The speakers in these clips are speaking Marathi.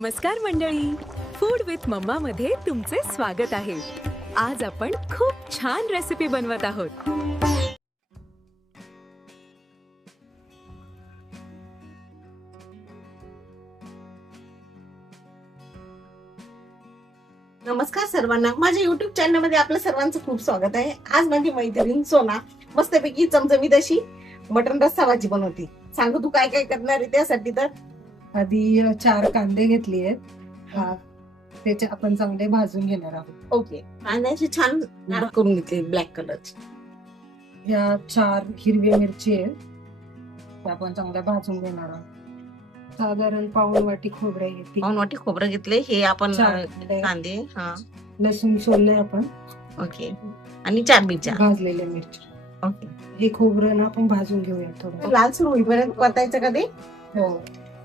नमस्कार मंडळी, फूड विथ मम्मा मध्ये तुमचे स्वागत आहे. आज आपण खूप छान रेसिपी बनवत आहोत. नमस्कार सर्वांना, माझ्या युट्यूब चॅनल मध्ये आपलं सर्वांचं खूप स्वागत आहे. आज माझी मैत्रीण सोना मस्तपैकी चमचमीत अशी मटन रस्सा भाजी बनवती. सांगू तू काय काय करणार आहे त्यासाठी? तर आधी 4 कांदे घेतली आहेत. त्याचे आपण चांगले भाजून घेणार आहोत. ओके, कांद्याची छान नाड करून घेतली ब्लॅक कलरची. या 4 हिरवी मिरची आहेत, त्या आपण चांगल्या भाजून घेणार आहोत. साधारण पाऊण वाटी खोबरे घेतली. पाऊण वाटी खोबरं घेतले. हे आपण 4 कांदे, हा लसूण सोलले आपण. ओके, आणि 4 मिरच्या भाजलेल्या मिरची. ओके, हे खोबरं ना आपण भाजून घेऊया थोडं. लालसर होईपर्यंत परतायचं का ते? हो.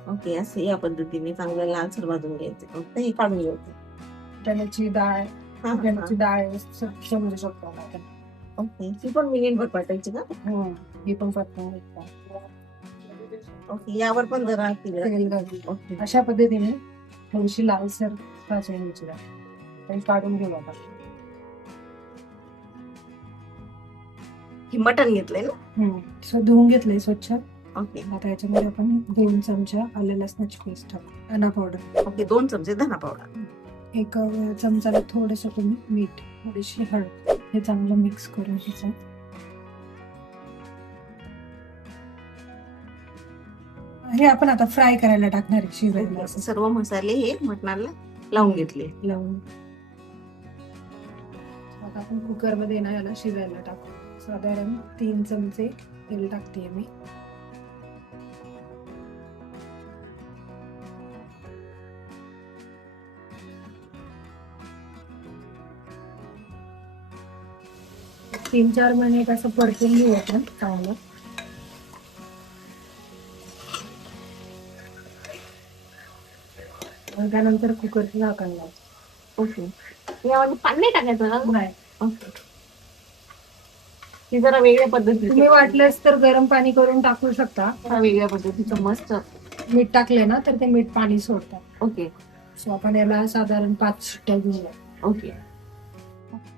ओके, असं या पद्धतीने चांगलं लालसर भाजून घ्यायचं. फक्त हे काढून घ्यायचं. चण्याची डाळ, चण्याची डाळ समजू शकतो आपण. ओके, ती पण मिनिटभर परतायची का? हो, ही पण परतून घेतो. ओके, यावर पण जरा तेल घालून. ओके, अशा पद्धतीने थोडीशी लालसर भाजून घ्यायची डाळ. आणि काढून घेऊ आता. हे मटण घेतलंय ना? धुवून घेतलंय स्वच्छ. ओके आता याच्यामध्ये आपण 2 चमचा आलं लसणाची पेस्ट टाकू. धना पावडर. ओके, 2 चमचे धना पावडर. 1 चमचाला थोडंसं तुम्ही मीठ, थोडीशी हळद. हे चांगलं मिक्स करून घ्यायचं. हे आपण आता फ्राय करायला टाकणार आहे शिजायला. असं सर्व मसाले हे मटणाला लावून घेतले. लावून आता आपण कुकर मध्ये ना याला शिजायला टाकू. साधारण 3 चमचे तेल टाकते मी. तीन 4 मिनिट असं परतून घेऊ आपण चांगलं. त्यानंतर कुकरचं झाकण लावू. ओके, यामध्ये पाणी नाही टाकायचं ना? नाही, ओके, ही जरा वेगळ्या पद्धतीने तुम्ही वाटलंच तर गरम पाणी करून टाकू शकता. वेगळ्या पद्धतीचं मस्त. मीठ टाकले ना तर ते मीठ पाणी सोडतात. ओके सो आपण याला साधारण 5 शिट्ट्या घेऊया. ओके,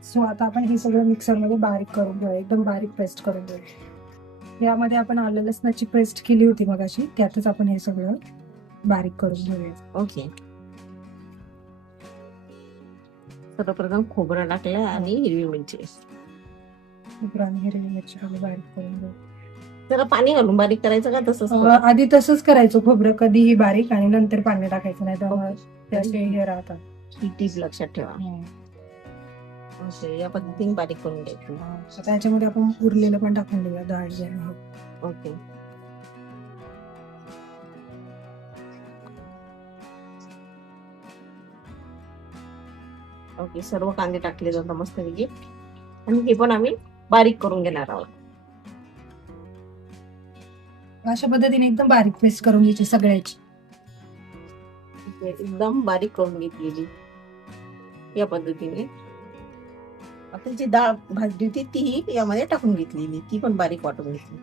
सो आता आपण हे सगळं मिक्सर मध्ये बारीक करून घेऊया. एकदम बारीक पेस्ट करून घेऊया. यामध्ये आपण आलं लसणाची पेस्ट केली होती मगाशी, त्यातच आपण हे सगळं बारीक करून घेऊया. ओके, सर्वप्रथम खोबरं टाकलं आणि हिरवी मिरची. खोबरं आणि हिरवी मिरची बारीक करून घेऊ. जरा पाणी घालून बारीक करायचं का तसंच? आधी तसंच करायचं खोबरं कधीही बारीक, आणि नंतर पाणी टाकायचं, नाही तर त्याचे हे राहतात. ही टीप लक्षात ठेवा. या पद्धतीने बारीक करून घ्यायचं. त्याच्यामध्ये आपण उरलेलं पण टाकून देऊया डाळ. ओके, ओके, सर्व कांदे टाकले जातात मस्तपैकी, आणि हे पण आम्ही बारीक करून घेणार आहोत. अशा पद्धतीने एकदम बारीक पेस्ट करून घ्यायची सगळ्याची. एकदम बारीक करून घेतलेली या पद्धतीने. आता जी डाळ भाजली होती तीही यामध्ये टाकून घेतलेली, ती पण बारीक वाटून घेतली.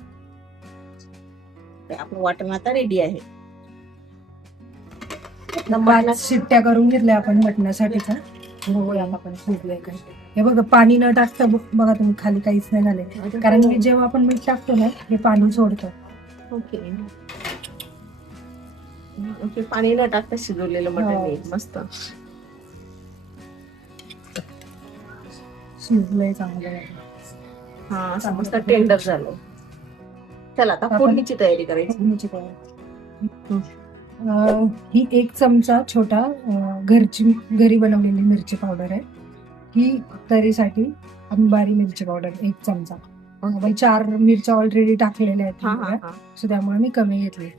आपलं वाटण आता रेडी आहे. 5 शिट्ट्या करून घेतल्या आपण मटणासाठीचा. बघूया आपण शिजलंय काय. हे बघा, पाणी न टाकता बघा तुम्ही खाली काहीच नाही झालंय, कारण की जेव्हा आपण मीठ टाकतो ना हे पाणी सोडतं. ओके ओके, पाणी न टाकता शिजवलेलं मटण आहे. मस्त शिजलंय चांगलं. हा, असं मस्त टेंडर झालं. चला आता फोडणीची तयारी करायची. ही 1 चमचा छोटा घरी बनवलेली मिरची पावडर आहे. ही तरीसाठी अंबारी मिरची पावडर 1 चमचा. 4 मिरच्या ऑलरेडी टाकलेल्या आहेत, सो त्यामुळे मी कमी घेतली.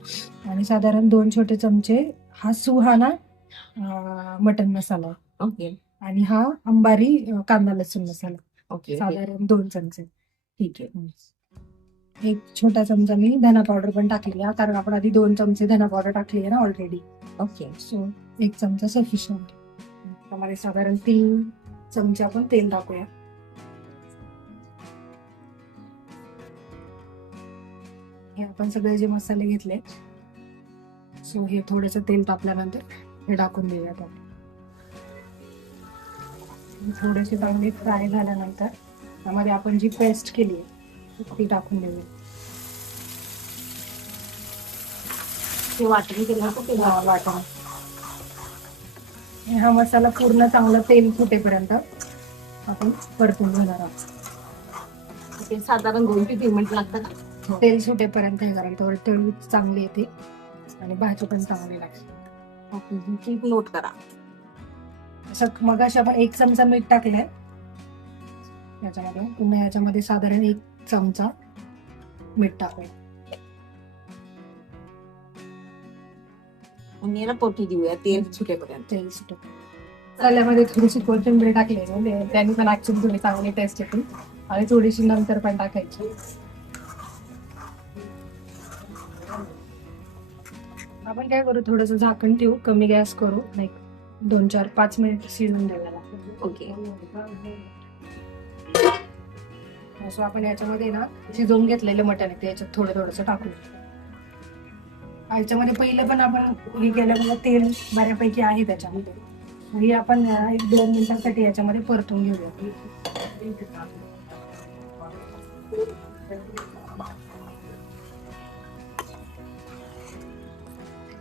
आणि साधारण 2 छोटे चमचे हा सुहाना मटन मसाला. ओके, आणि हा अंबारी कांदा लसूण मसाला. ओके, साधारण 2 चमचे. ठीक आहे. 1 छोटा चमचा मी धना पावडर पण टाकली आहे, कारण आपण आधी 2 चमचे धना पावडर टाकली आहे ना ऑलरेडी. ओके, सो 1 चमचा सफिशियंट. त्यामध्ये साधारण 3 चमचे आपण तेल टाकूया. हे आपण सगळे जे मसाले घेतले, सो हे थोडंसं तेल तापल्यानंतर हे टाकून देऊयात आपण. थोडेसे चांगले फ्राय झाल्यानंतर त्यामध्ये आपण जी पेस्ट केली आहे ती टाकून देऊया. ते वाटण केलं होतं ते वाटण. हा मसाला पूर्ण चांगला तेल फुटेपर्यंत आपण परतून घेणार आहोत. ते साधारण 2 ते 3 मिनिट लागतात. तेल सुटेपर्यंत हे करायला तेल चांगली येते आणि भाजी पण चांगली लागते. कीप नोट करा. असं मगाशी आपण 1 चमचा मीठ टाकलंय याच्यामध्ये, पुन्हा याच्यामध्ये साधारण 1 चमचा मीठ टाकूया. आणि याला पोटी देऊया तेल सुटेपर्यंत. तेल सुटे त्यामध्ये थोडीशी कोथिंबीर टाकली त्यांनी पण ऍक्च्युअली थोडी चांगली टेस्ट येते आणि थोडीशी नंतर पण टाकायची. आपण काय करू, थोडस झाकण ठेवू, कमी गॅस करू, नाही 2, 4, 5 मिनिट शिजून द्यायला. ओके. असं आपण याच्यामध्ये ना शिजवून घेतलेलं मटण आहे ते याच्यात थोडस टाकू. याच्यामध्ये पहिलं पण आपण हे केल्यामुळे तेल बऱ्यापैकी आहे त्याच्यामध्ये. हे आपण 1-2 मिनिटांसाठी याच्यामध्ये परतून घेऊया.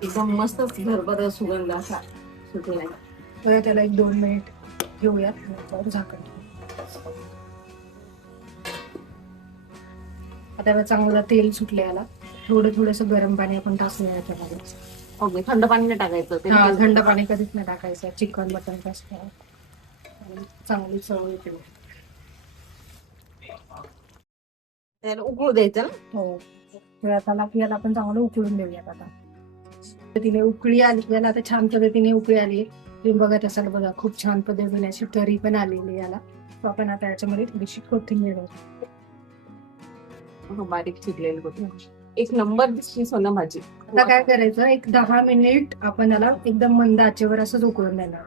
एकदम मस्त भरभर सुगंध असा सुटलाय. तर त्याला 1-2 मिनिट घेऊयात, नंतर झाकण ठेवू. आता याला चांगलं तेल सुटले, याला थोडस गरम पाणी आपण टाकूया याच्यामध्ये. ओके. थंड पाणी नाही टाकायचं. ते थंड पाणी कधीच नाही टाकायचं. चिकन मटन कसं चांगली चव येते. त्याला उकळू द्यायचं ना. हो. तर आता याला आपण चांगलं उकळून देऊयात. आता तिने उकळी आली, याला आता छान पद्धतीने उकळी आली. तुम्ही बघत असाल बघा, खूप छान पद्धतीने अशी तरी पण आलेली याला. तो आपण आता याच्यामध्ये थोडीशी कोथिंबीर बारीक चिरलेली कोथिंबीर. एक नंबर दिसली सोना भाजी. आता काय करायचं, 1 10 मिनिट आपण याला एकदम मंद आचेवर असंच उकळून देणार.